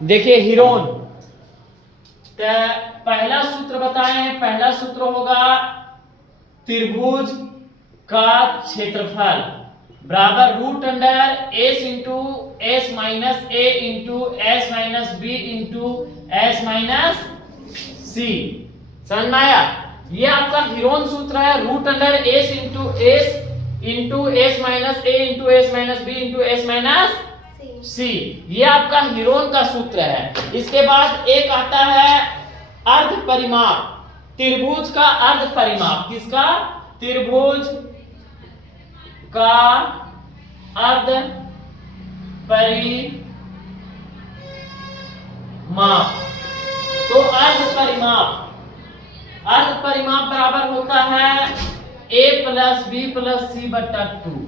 देखिए हीरोन, तो पहला सूत्र बताएं, पहला सूत्र होगा त्रिभुज का क्षेत्रफल बराबर root under S into S minus A into S minus B into S minus C. समझ में आया? ये आपका हीरोन सूत्र है, root under S into S minus A into S minus B into S minus C. ये आपका Heron का सूत्र है। इसके बाद एक आता है अर्ध परिमाप, त्रिभुज का अर्ध परिमाप। किसका? त्रिभुज का अर्ध परिमाप। तो अर्ध परिमाप बराबर होता है a प्लस बी प्लस सी बटा 2।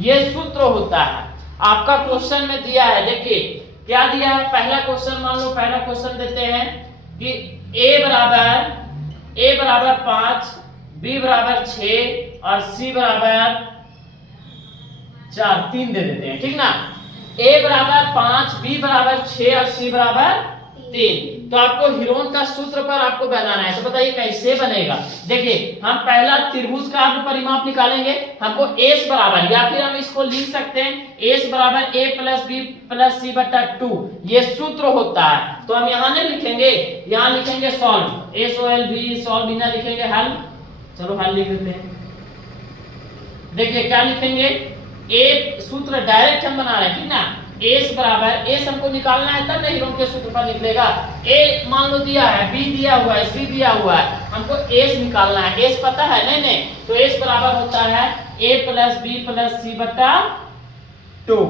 ये सूत्र होता है। आपका क्वेश्चन में दिया है, देखिए क्या दिया है। पहला क्वेश्चन मान लो, पहला क्वेश्चन देते हैं कि a बराबर 5, b बराबर 6 और c बराबर 4, 3 दे देते हैं, ठीक ना। a बराबर 5, b बराबर 6 और c बराबर 3। तो आपको हीरोन का सूत्र पर आपको बनाना है। तो बताइए कैसे बनेगा। देखिए हम पहला त्रिभुज का अर्ध परिमाप निकालेंगे। हमको s बराबर, या फिर हम इसको लिख सकते हैं s बराबर a प्लस बी प्लस सी बटा 2। ये सूत्र होता है। तो हम यहाँ नहीं लिखेंगे, यहाँ लिखेंगे सॉल्व, SOLV सॉल्व बिना लिखेंगे हल। चलो हल लिख देते हैं। देखिए क्या लिखेंगे, a सूत्र डायरेक्ट हम बना रहे हैं, ठीक ना। एस बराबर, एस हमको निकालना है तब ना हीरोन के सूत्र पर निकलेगा। ए मान लो दिया है, बी दिया हुआ है, सी दिया हुआ है, हमको एस निकालना है। एस पता है? नहीं। तो एस बराबर होता है ए प्लस बी प्लस सी बटा 2।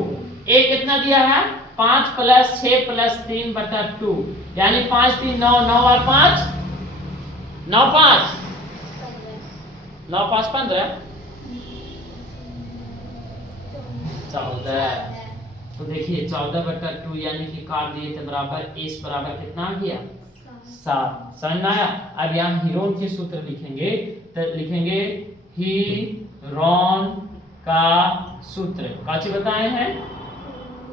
ए कितना दिया है? 5 प्लस 6 प्लस 3 बटा 2, यानी 5 3 9, 9 और 5 9 5 9 5 15 14। तो देखिए 14 बटा 2 यानी कि काट दिए थे बराबर एस बराबर कितना आ गया? 7। समझ में आया? अब यहाँ हीरोन के सूत्र लिखेंगे, तो लिखेंगे हीरोन का सूत्र काची बताए हैं,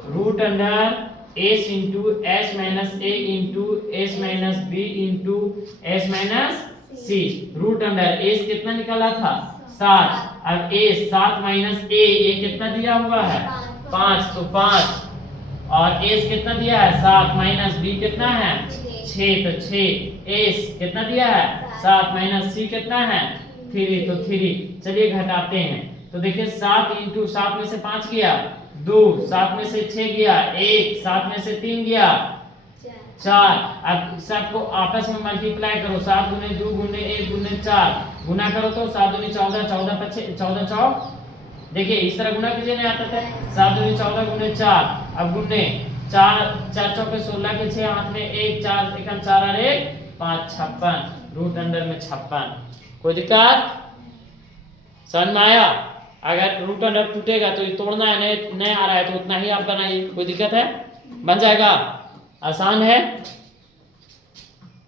root under S into S minus A into S minus B into S minus C. Root under S कितना निकाला था? 7। अब एस 7 माइनस ए कितना दिया हुआ है? 5, तो 5 और एस कितना दिया है? 7 माइनस बी कितना है? 6, तो 6। एस कितना दिया है? 7 माइनस सी कितना है? 3, तो 3। चलिए घटाते हैं। तो देखिए 7 इंटू 7 में से 5 गया 2, 7 में से 6 गया 1, 7 में से 3 गया 4। अब सबको आपस में मल्टीप्लाई करो, 7 गुने 2 गुने 1 गुने 4 गुना करो तो 7 दूनी 14, 14 पचे 14 चौक। देखिए इस तरह गुना कीजिए, नहीं आता था। 7 दूनी 14 गुने 4, अब गुने 4 4 चौके 16 के 6 हाथ में 1 4 एकम 4 और 1 5 56। रूट अंडर में 56। कोई दिक्कत? समझ में आया? अगर रूट अंडर टूटेगा तो ये तोड़ना है, नहीं आ रहा है तो उतना ही आप बनाइए। कोई दिक्कत है? बन जाएगा, आसान है।